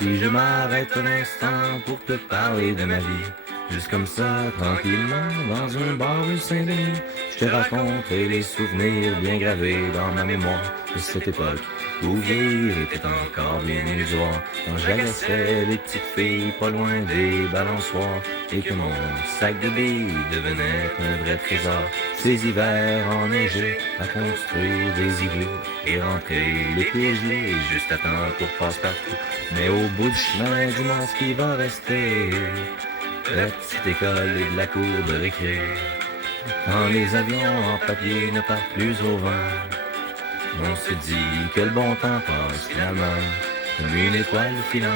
Si je m'arrête un instant pour te parler de ma vie, juste comme ça, tranquillement, dans un bar rue Saint-Denis, je te raconterai les souvenirs bien gravés dans ma mémoire de cette époque où vieillir était encore bien illusoire, quand j'agaçais les petites filles pas loin des balançoires et que mon sac de billes devenait un vrai trésor. Ces hivers enneigés à construire des igloos et rentrer les pieds gelés juste à temps pour passe-partout. Mais au bout du chemin, dis-moi ce qui va rester, la petite école et de la cour de récré. Quand les avions en papier ne partent plus au vent, on se dit que le bon temps passe finalement comme une étoile filante.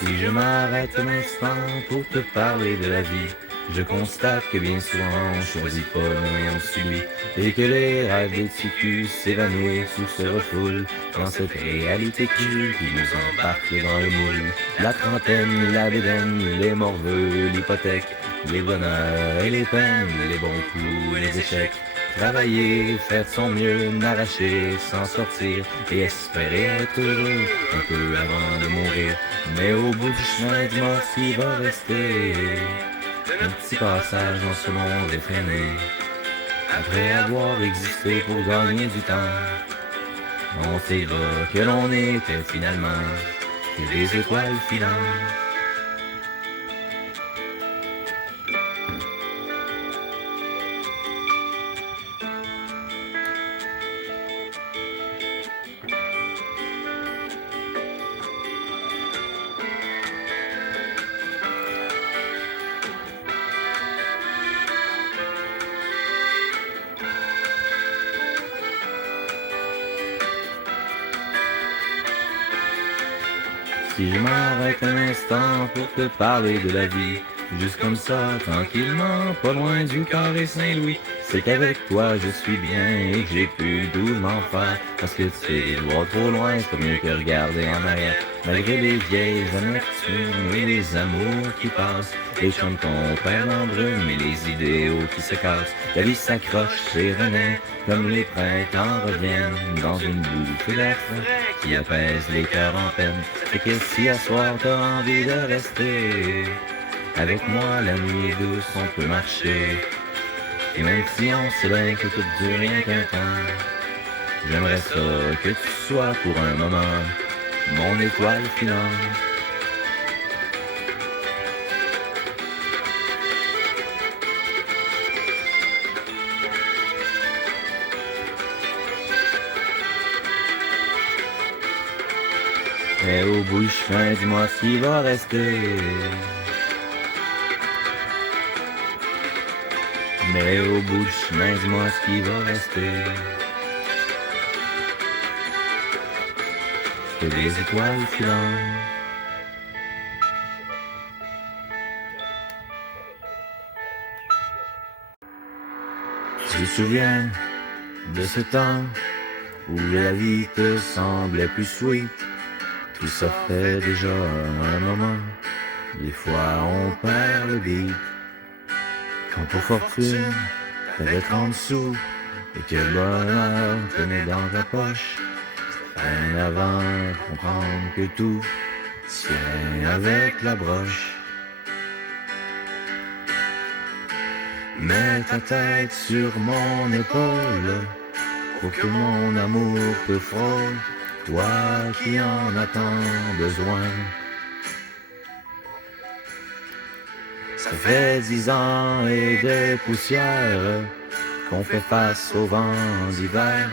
Si je m'arrête un instant pour te parler de la vie, je constate que bien souvent on choisit pas, mais on subit, et que les rêves des TQ s'évanouissent ou se refoulent dans cette réalité crue qui nous embarque dans le moule. La trentaine, la bédaine, les morveux, l'hypothèque, les bonheurs et les peines, les bons coups et les échecs. Travailler, faire de son mieux, m'arracher, s'en sortir et espérer être heureux un peu avant de mourir. Mais au bout du chemin, dis-moi ce qui va rester, un petit passage dans ce monde effréné. Après avoir existé pour gagner du temps, on dira que l'on était finalement que des étoiles filantes. Si je m'arrête un instant pour te parler de la vie, juste comme ça, tranquillement, pas loin du carré Saint-Louis, c'est qu'avec toi je suis bien et que j'ai plus le goût de m'en faire. Parce que tu sais, voir trop loin, c'est pas mieux que regarder en arrière. Malgré les vieilles amertumes et les amours qui passent, les chums qu'on perd en brume et les idéaux qui se cassent, la vie s'accroche et renaît comme les printemps reviennent dans une bouffée d'air frais qui apaise les cœurs en peine. Et que si à soir t'as envie de rester avec moi, la nuit est douce, on peut marcher. Et même si on sait bien que tout dure rien qu'un temps, j'aimerais ça que tu sois pour un moment mon étoile filante. Mais au bout du chemin, dis-moi ce qui va rester. Mais au bout du chemin, dis-moi ce qui va rester. Que des étoiles filantes. Tu te souviens de ce temps où la vie te semblait plus sweet? Tout ça fait déjà un moment. Des fois on perd le beat. Quand pour fortune t'avais 30 sous et que le bonheur tenait dans ta poche, bien avant de comprendre que tout tient avec la broche. Mets ta tête sur mon épaule pour que mon amour te frôle, toi qui en as tant besoin. Ça fait 10 ans et des poussières qu'on fait face au vent d'hiver.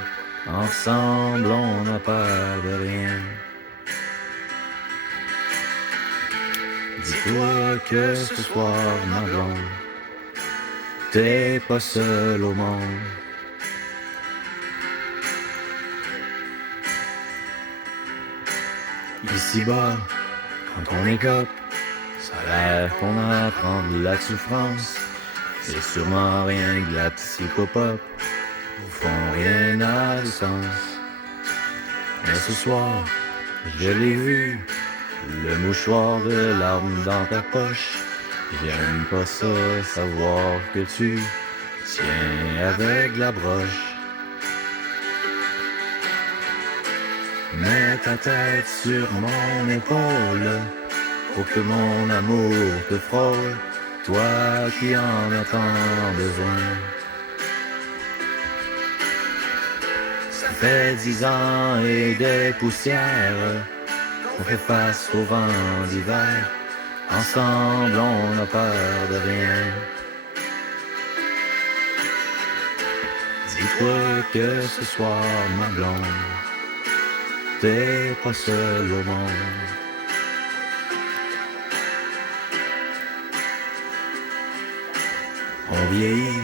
Ensemble on n'a peur de rien. Dis-toi que ce soir, ma blonde, t'es pas seul au monde. Ici-bas, quand on écope, ça a l'air qu'on apprend de la souffrance. C'est sûrement rien que de la psychopop. Au fond, rien n'a de sens. Mais ce soir, je l'ai vu, le mouchoir de larmes dans ta poche. J'aime pas ça, savoir que tu tiens avec la broche. Mets ta tête sur mon épaule pour que mon amour te frôle, toi qui en as tant besoin. Ça fait 10 ans et des poussières qu'on fait face au vent d'hiver. Ensemble, on n'a peur de rien. Dis-toi que ce soir, ma blonde, t'es pas seule au monde. On vieillit,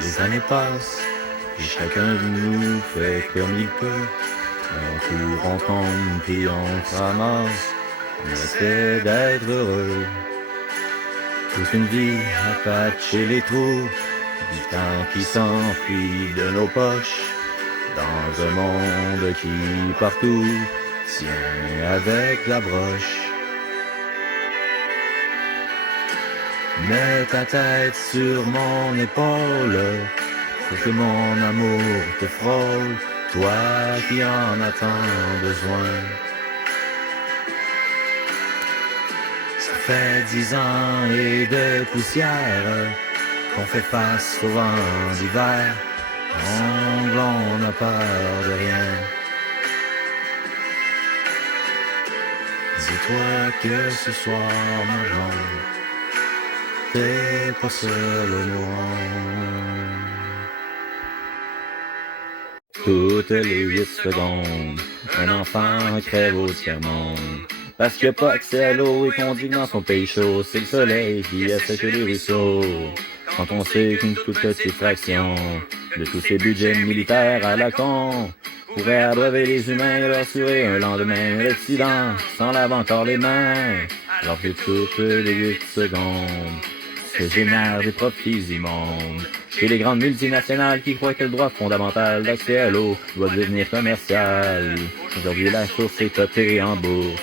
les années passent, et chacun de nous fait comme il peut. On court, on tombe, puis on se ramasse, on essaie d'être heureux. Toute une vie à patcher les trous, du temps qui s'enfuit de nos poches, dans un monde qui partout tient avec la broche. Mets ta tête sur mon épaule, pour que mon amour te frôle, toi qui en as tant besoin. Ça fait 10 ans et des poussières qu'on fait face au vent d'hiver. Ensemble, on n'a peur de rien. Dis-toi que ce soir, ma blonde, t'es pas seul au monde. Toutes les 8 secondes, un enfant crève au tiers-monde. Parce qu'il n'y a pas accès à l'eau et qu'on dit que dans son pays chaud, c'est le soleil qui assèche les ruisseaux. Quand on sait qu'une toute petite fraction de tous ces budgets militaires à la con pourrait abreuver les humains et leur assurer un lendemain d'accident sans laver encore les mains. Alors que toutes les 8 secondes se génèrent des profits immondes. Chez les grandes multinationales qui croient que le droit fondamental d'accès à l'eau doit devenir commercial. Aujourd'hui, la source est cotée en bourse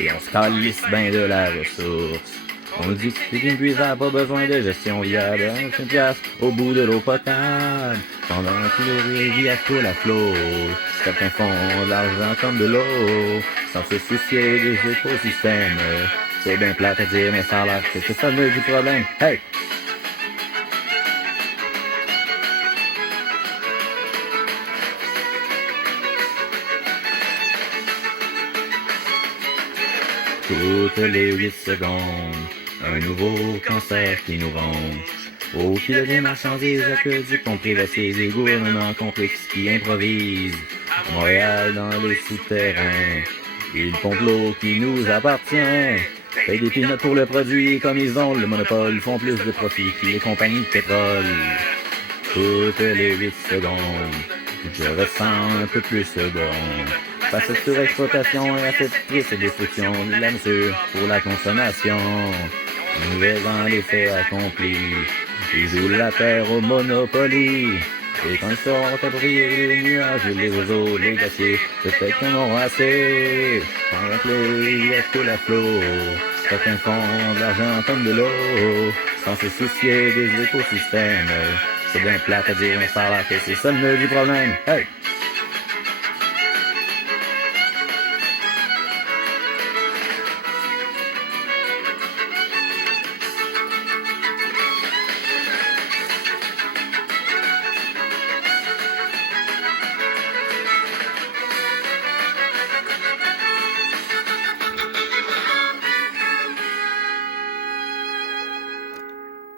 et on se calisse bien de la ressource. On nous dit que c'est inépuisable, pas besoin de gestion viable. Une pièce au bout de l'eau potable. Pendant que les rivières coulent à flot, certains font de l'argent comme de l'eau, sans se soucier des écosystèmes. C'est bien plate à dire, mais ça a l'air que c'est ça le nœud du problème. Hey! Toutes les 8 secondes, un nouveau cancer qui nous ronge. Au fil des marchandises, aqueducs qu'on privatise, les gouvernements complexes qui improvisent. À Montréal, dans les souterrains, ils pompent l'eau qui nous appartient. Payent des peanuts pour le produit, comme ils ont le monopole, font plus de profit que les compagnies de pétrole. Toutes les 8 secondes, je ressens un peu plus bon. Face à cette surexploitation et à cette triste destruction de la nature pour la consommation, nous verrons les faits accomplis. Ils jouent la terre au Monopoly. Et quand ils seront appropriés, les nuages, les oiseaux, les glaciers, peut-être qu'on aura assez. Pendant que les rivières coulent à flot, certains font de l'argent comme de l'eau, sans se soucier des écosystèmes. C'est bien plate à dire, mais ça a l'air que c'est ça le nœud du problème. Hey!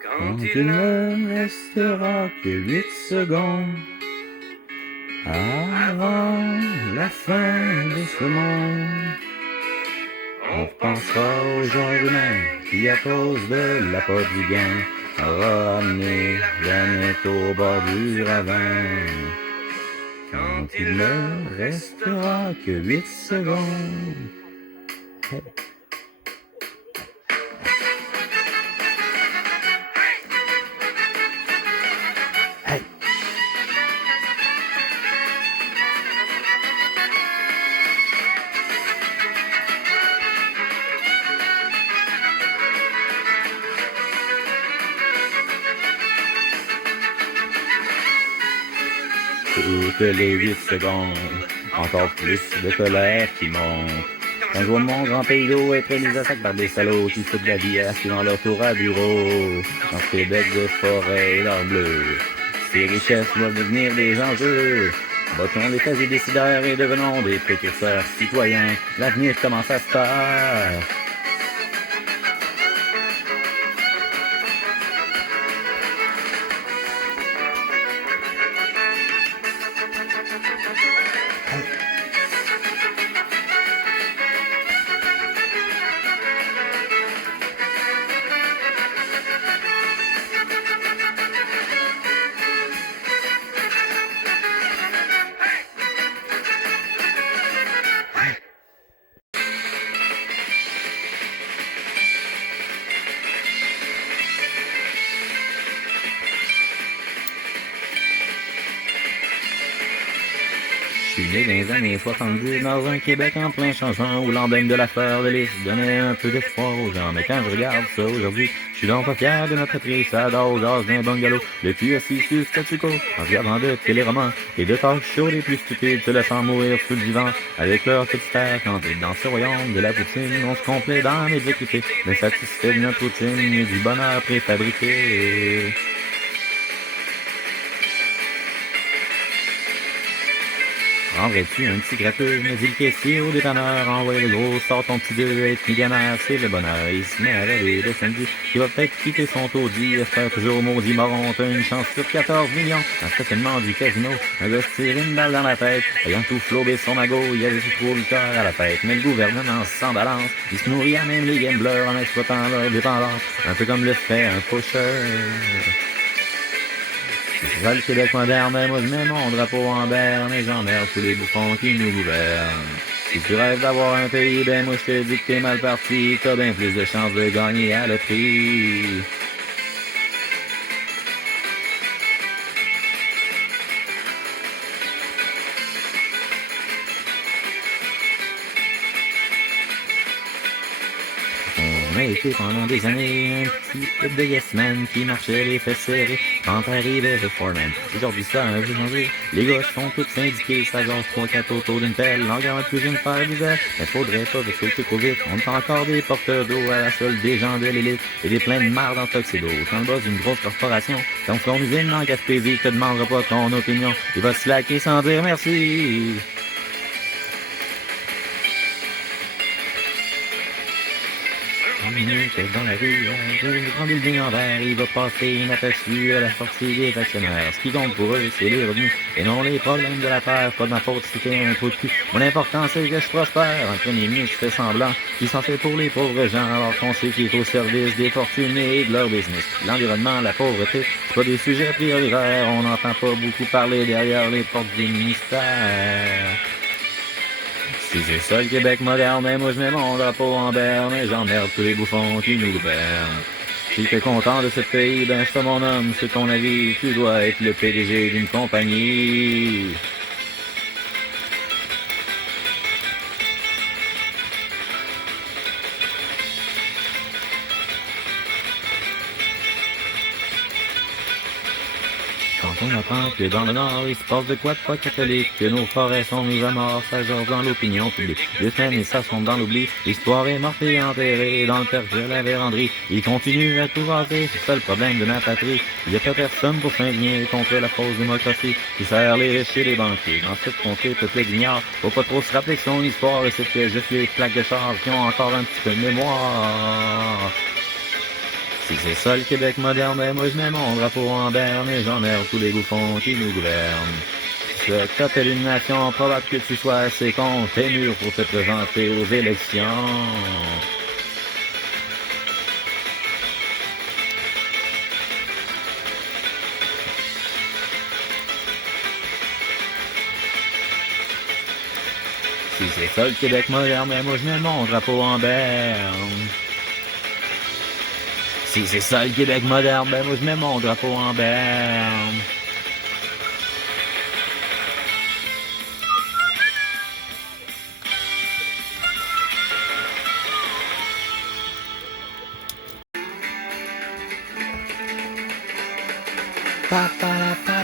Quand il ne restera que 8 secondes avant la fin de ce monde, on pensera au genre humain qui, à cause de l'appât du gain, aura amené la planète au bord du ravin. Quand il ne restera que 8 secondes. Hey. Hey. toutes les 8 secondes. Encore plus de colère qui monte. Quand je vois mon grand pays d'eau être mis à sac par des salauds qui foutent la vie à suivant leur tour à bureau. Dans ces becs de forêt et d'or bleu, ces richesses doivent devenir des enjeux. Votons les quasi décideurs et devenons des précurseurs citoyens. L'avenir commence à se faire. Je suis né dans les années 70 dans un Québec en plein changement où l'emblème de la fleur de lys donnait un peu d'espoir aux gens. Mais quand je regarde ça aujourd'hui, je suis donc pas fier de notre patrie. Ça dort au gaz d'un bungalow, le cul assis sur le statu quo, en regardant de téléromans et de talk shows les plus stupides, se laissant mourir sous le divan avec leur petit air canté. Dans ce royaume de la poutine, on se complaît dans la médiocrité, mais satisfait de notre routine et du bonheur préfabriqué. Prendrais-tu un petit gratteux, me dit le caissier au dépanneur, envoie le gros, sors ton petit 2, être millionnaire, c'est le bonheur. Il se met à rêver de samedi, qui va peut-être quitter son taudis, espère toujours maudit moron, t'as une chance sur 14 millions, un stationnement du casino, un gars se tire une balle dans la tête, ayant tout flobé son magot, il avait trop le cœur à la fête, mais le gouvernement s'en balance, il se nourrit à même les gamblers en exploitant leur dépendance, un peu comme le fait un faucheur. C'est ça le Québec moderne, mais moi je mets mon drapeau en berne et j'emmerde tous les bouffons qui nous gouvernent. Si tu rêves d'avoir un pays, ben moi je te dis que t'es mal parti, t'as bien plus de chances de gagner à la loterie. On a été pendant des années un petit club de yes men qui marchait les fesses serrées quand arrivait le foreman. Aujourd'hui ça a un peu changé, les gars sont tous syndiqués, ça jase 3-4 autour d'une pelle, longueur de cuisine faire d'hiver, mais faudrait pas que c'est trop vite, on est encore des porteurs d'eau à la solde des gens de l'élite et des pleins de marde en tuxedo. Quand le boss d'une grosse corporation, ton son usine en Gaspésie te demandera pas ton opinion, il va se slacker sans dire merci. Dans la rue, une grande building en verre, il va passer inaperçu à la sortie des actionnaires. Ce qui compte pour eux, c'est les revenus et non les problèmes de la terre. Pas de ma faute si t'es un trou de cul. Mon important, c'est que je prospère. Un premier ministre fait semblant qu'il s'en fait pour les pauvres gens, alors qu'on sait qu'il est au service des fortunés et de leur business. L'environnement, la pauvreté, c'est pas des sujets prioritaires. On n'entend pas beaucoup parler derrière les portes des ministères. Si c'est ça le Québec moderne, mais moi je mets mon drapeau en berne et j'emmerde tous les bouffons qui nous gouvernent. Si t'es content de ce pays, ben c'est mon homme, c'est ton avis, tu dois être le PDG d'une compagnie. Quand on apprend que dans le Nord, il se passe de quoi de pas catholique, que nos forêts sont mises à mort, ça genre dans l'opinion publique. 2 semaines et ça sombre dans l'oubli, l'histoire est morte et enterrée dans le perche de la véranderie. Il continue à tout raser, c'est ça le problème de ma patrie. Il y a pas personne pour s'indigner contre la fausse démocratie qui sert les riches et les banquiers. Dans cette contrée peuplée d'ignares, faut pas trop se rappeler que son histoire, et c'est que juste les plaques de char qui ont encore un petit peu de mémoire. Si c'est ça le Québec moderne, ben moi je mets mon drapeau en berne et j'emmerde tous les bouffons qui nous gouvernent. Ce que t'appelles une nation, probable que tu sois assez con, t'es mûr pour te présenter aux élections. Si c'est ça le Québec moderne, ben moi je mets mon drapeau en berne. Si c'est ça le Québec moderne, ben moi je mets mon drapeau en berne. Pa, pa, pa.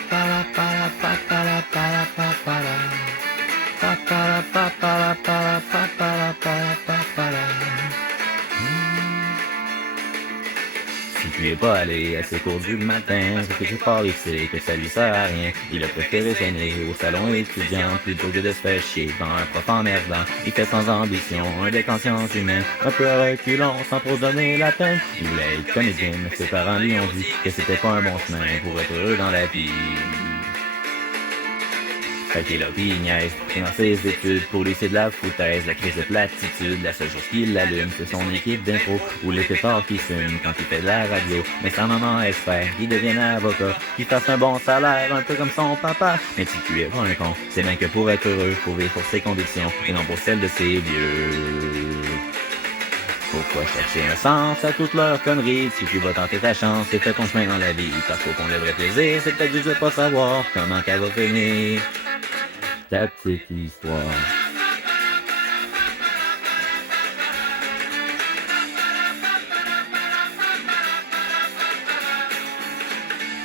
Si tu es pas allé à ses cours du matin, c'est que tu pars ici, que ça lui sert à rien. Il a préféré s'aîner au salon étudiant plutôt que de se faire chier dans un prof emmerdant. Il fait sans ambition, un déconscience humaine, un peu à reculons sans trop donner la peine. Il voulait être comédien, mais ses parents lui ont dit que c'était pas un bon chemin pour être heureux dans la vie. Fait qu'il a pis il niaise, et dans ses études, pour lui c'est de la foutaise, la crise de platitude, la seule chose qui l'allume, c'est son équipe d'impro, ou les pétards qui fument quand il fait de la radio, mais sa maman espère qu'il devienne avocat, qu'il fasse un bon salaire, un peu comme son papa, mais si tu es pas un con, c'est bien que pour être heureux, faut vivre pour ses convictions, et non pour celles de ses vieux. Pourquoi chercher un sens à toute leur connerie? Si tu vas tenter ta chance, c'est fait ton chemin dans la vie, parce qu'au fond le vrai plaisir, c'est peut-être juste de pas savoir comment qu'elle va finir. Ta petite histoire.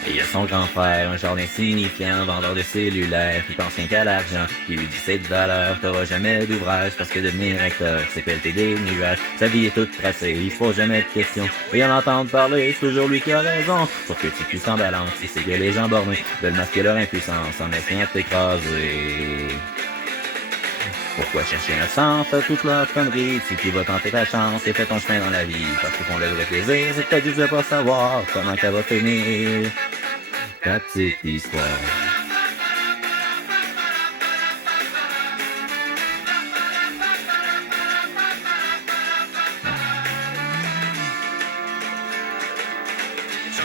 Et il y a son grand frère, un genre insignifiant, vendeur de cellulaire, qui pense rien qu'à l'argent, qui lui dit c'est de valeur, t'auras jamais d'ouvrage, parce que devenir acteur, c'est pelleter des nuages, sa vie est toute tracée, il se pose jamais de questions, et en entendre parler, c'est toujours lui qui a raison, sauf que si tu s'en balances, c'est que les gens bornés veulent masquer leur impuissance en essayant de t'écraser. Pourquoi chercher un sens à toute leur connerie? Si tu vas tenter ta chance et fais ton chemin dans la vie, parce que ton le vrai plaisir, c'est peut-être juste de pas savoir comment qu'elle va finir. Ta petite histoire.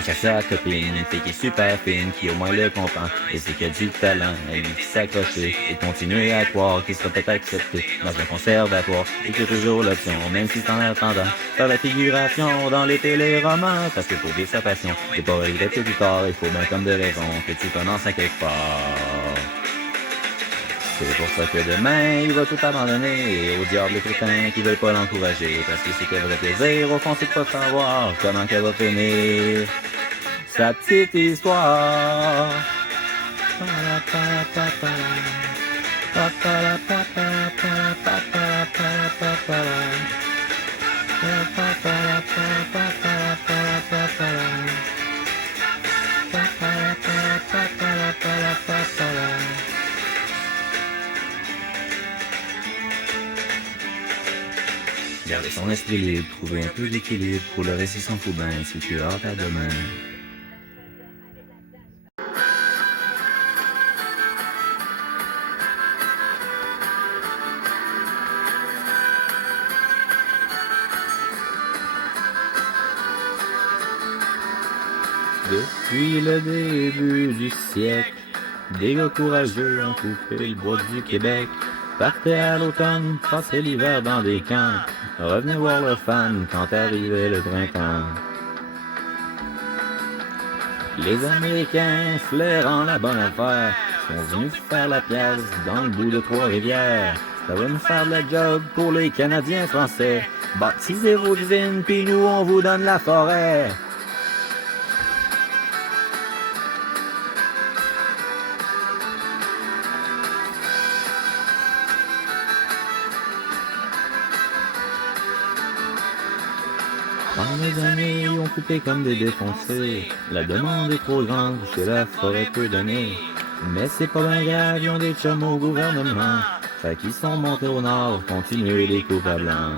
Qu'à sa copine, une fille qui est super fine, qui au moins le comprend, et c'est qu'il a du talent, elle lui dit s'accrocher, et continuer à croire qu'il sera peut-être accepté dans un conservatoire, et qu'il y a toujours l'option, même si c'est en attendant, faire la figuration dans les téléromans, parce que pour vivre sa passion, c'est pas regretter plus tard, il faut bien comme de raison que tu commences à quelque part. C'est pour ça que demain, il va tout abandonner, et au diable les crétins qui veulent pas l'encourager, parce que c'est qu'un vrai plaisir, au fond c'est de pas savoir comment qu'elle va finir. Sa petite histoire. Garder son esprit libre, trouver un peu d'équilibre, pour le récit s'en fout bien, si tu as hâte à demain. Depuis le début du siècle, des gars courageux ont coupé le bois du Québec, partaient à l'automne, passaient l'hiver dans des camps, revenaient voir leurs fans quand arrivait le printemps. Les Américains, flairant la bonne affaire, sont venus faire la pièce dans le bout de Trois-Rivières. Ça va nous faire de la job pour les Canadiens français. Baptisez vos usines, puis nous on vous donne la forêt. Pendant des années, ils ont coupé comme des défoncés. La demande est trop grande, que la forêt peut donner. Mais c'est pas bien grave, ils ont des chums au gouvernement. Fait qu'ils sont montés au nord, continuer les coupes à blanc.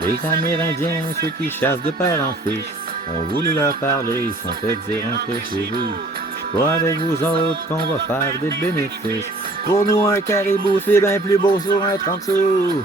Les Amérindiens, ceux qui chassent de père en fils, ont voulu leur parler, ils sont fait dire un peu chez vous. C'est pas avec vous autres qu'on va faire des bénéfices. Pour nous, un caribou, c'est bien plus beau sur un 30 sous.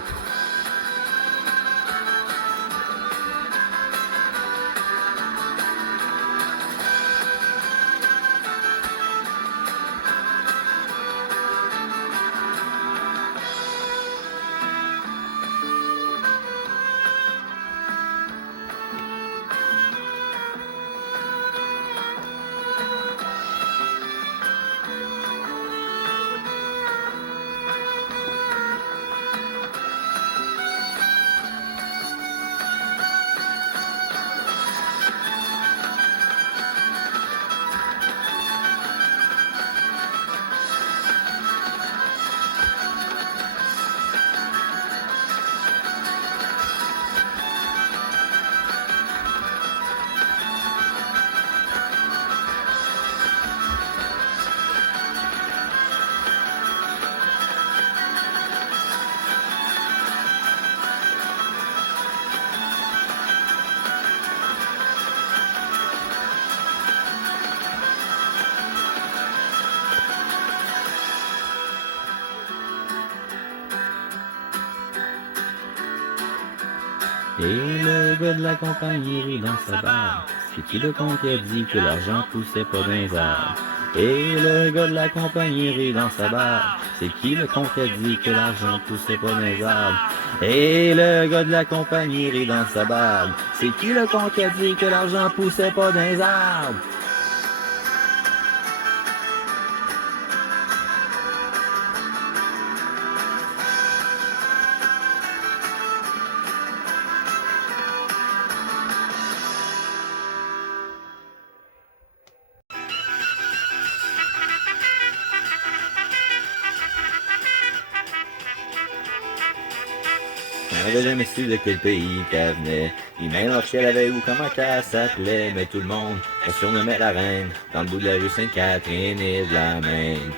Et le gars de la compagnie rit dans sa barbe. C'est qui le con qui a dit que l'argent poussait pas dans les arbres? Et le gars de la compagnie rit dans sa barbe. C'est qui le con qui a dit que l'argent poussait pas dans les arbres? Et le gars de la compagnie rit dans sa barbe. C'est qui le con qui a dit que l'argent poussait pas dans les arbres? On avait jamais su de quel pays qu'elle venait, ni même si elle avait ou comment qu'elle s'appelait, mais tout le monde la surnommait la reine, dans le bout de la rue Sainte-Catherine et de la Maine.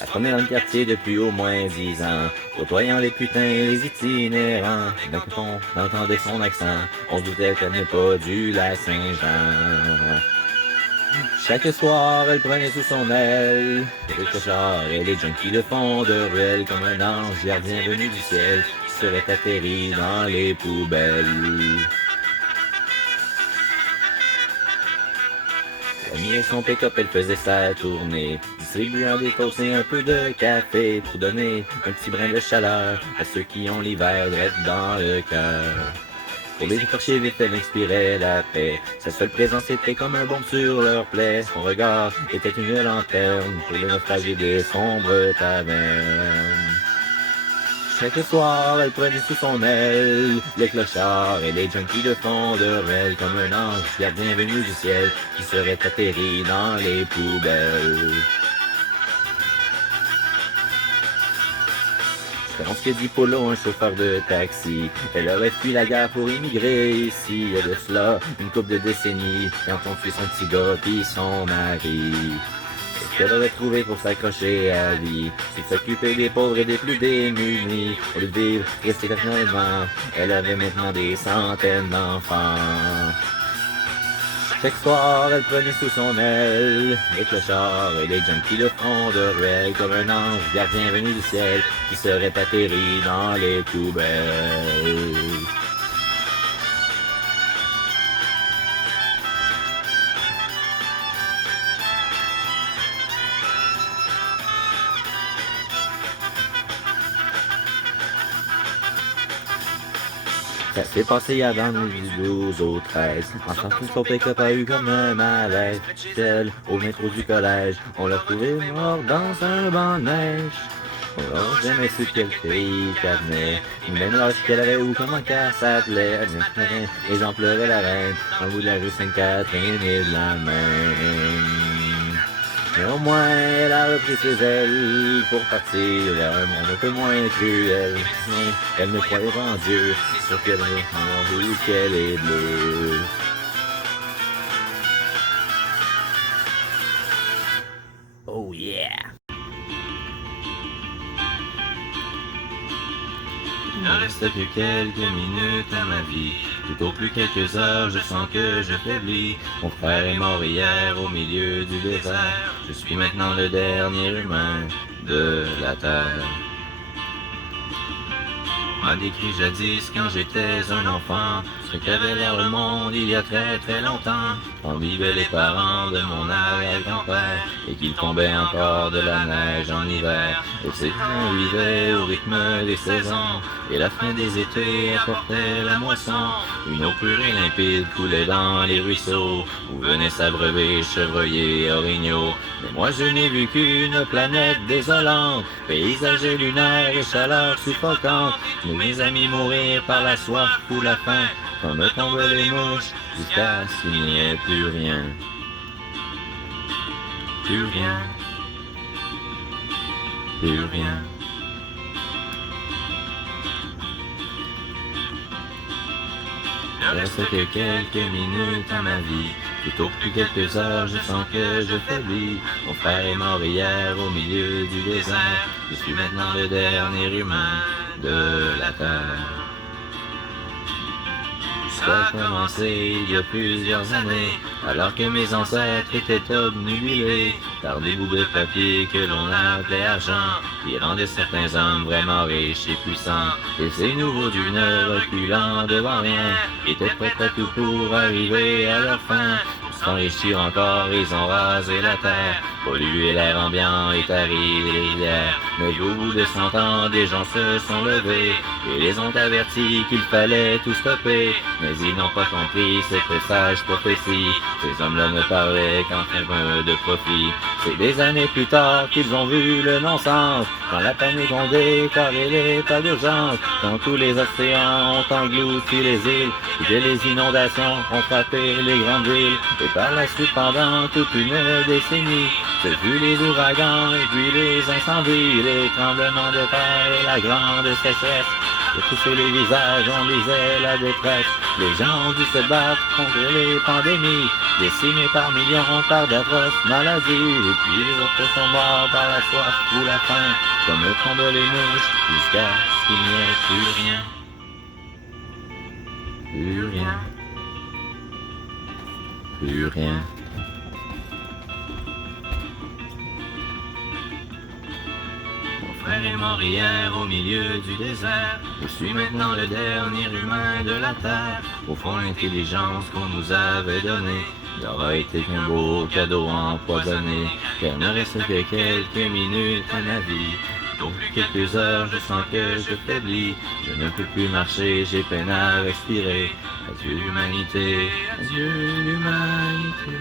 Elle promenait dans le quartier depuis au moins 10 ans, côtoyant les putains et les itinérants. Dès qu'on entendait son accent, on se doutait qu'elle n'est pas du lac Saint-Jean. Chaque soir, elle prenait sous son aile les clochards et les junkies le fond de ruelle comme un ange gardien venu du ciel qui serait atterri dans les poubelles. Elle mit son pick-up, elle faisait sa tournée, distribuant des toasts et un peu de café pour donner un petit brin de chaleur à ceux qui ont l'hiver drette dans le cœur. Pour les écorcher vite, elle inspirait la paix. Sa seule présence était comme un baume sur leur plaie. Son regard était une lanterne pour les naufragés des sombres tavernes. Chaque soir, elle prenait sous son aile les clochards et les junkies de fond de ruelle comme un ange gardien venu du ciel qui serait atterri dans les poubelles. Selon ce que dit Polo, un chauffeur de taxi, elle aurait fui la guerre pour immigrer ici. Il y a de cela une couple de décennies, quand on tue son petit gars pis son mari. Et ce qu'elle aurait trouvé pour s'accrocher à vie, c'est de s'occuper des pauvres et des plus démunis. Au lieu de vivre, rester éternellement, elle avait maintenant des centaines d'enfants. Chaque soir, elle prenait sous son aile les clochards et les junkies le fond de ruelle comme un ange gardien venu du ciel qui serait atterri dans les poubelles. Ça s'est passé avant du 12 au 13. En sortant son pick-up a eu comme un malaise. Elle, au métro du collège, on l'a trouvé mort dans un banc de neige. On l'a jamais su quel pays qu'elle venait, ni même l'âge qu'elle avait ou comment qu'elle s'appelait. Les gens pleuraient la reine, en bout de la rue Sainte-Catherine et de la Maine. Mais au moins, elle a repris ses ailes pour partir vers un monde un peu moins cruel. Mais elle ne croyait pas en Dieu, sur qu'elle est en ou qu'elle est bleue. Oh yeah! Il ne reste que quelques minutes à ma vie. Tout au plus quelques heures, je sens que je faiblis. Mon frère est mort hier au milieu du désert. Je suis maintenant le dernier humain de la terre. On m'a décrit jadis quand j'étais un enfant ce qu'avait l'air le monde il y a très très longtemps, quand vivaient les parents de mon arrière-grand-père et qu'il tombait encore de la neige en hiver. Et c'est qu'on vivait au rythme des saisons et la fin des étés apportait la moisson. Une eau pure et limpide coulait dans les ruisseaux où venaient s'abreuver chevreuils et orignaux. Mais moi je n'ai vu qu'une planète désolante, paysage lunaire et chaleur suffocante. Mes amis mourir par la soif ou la faim, comme tombent les mouches, jusqu'à ce qu'il n'y ait plus rien. Plus rien. Plus rien. Il reste que quelques minutes à ma vie. Tout au plus quelques heures, je sens que je faiblis. Mon frère est mort hier au milieu du désert. Je suis maintenant le dernier humain de la terre. Ça a commencé il y a plusieurs années, alors que mes ancêtres étaient obnubilés par des bouts de papier que l'on appelait argent, qui rendaient certains hommes vraiment riches et puissants. Et ces nouveaux du ne reculant devant rien, étaient prêts à tout pour arriver à leur fin. Pour s'enrichir encore, ils ont rasé la terre, pollué l'air ambiant et tari les rivières. Mais au bout de 100 ans, des gens se sont levés et les ont avertis qu'il fallait tout stopper. Mais ils n'ont pas compris cette sage prophétie. Ces hommes-là ne parlaient qu'en termes de profit. C'est des années plus tard qu'ils ont vu le non-sens, quand la panique ont déclaré l'état d'urgence, quand tous les océans ont englouti les îles, et que les inondations ont frappé les grandes villes. Et par la suite, pendant toute une décennie, ce fut les ouragans et puis les incendies, les tremblements de terre et la grande sécheresse. De tous les visages, on lisait la détresse. Les gens ont dû se battre contre les pandémies, décimés par millions par d'atroces maladies. Et puis les autres sont morts par la soif ou la faim, comme tombent les mouches, jusqu'à ce qu'il n'y ait plus rien. Plus rien. Plus rien. Mon frère est mort hier au milieu du désert. Je suis maintenant le dernier humain de la terre. Au fond, l'intelligence qu'on nous avait donnée n'aura été qu'un beau cadeau empoisonné, car ne reste que quelques minutes à ma vie. Depuis quelques heures, je sens que je faiblis. Je ne peux plus marcher, j'ai peine à respirer. Adieu l'humanité, adieu l'humanité.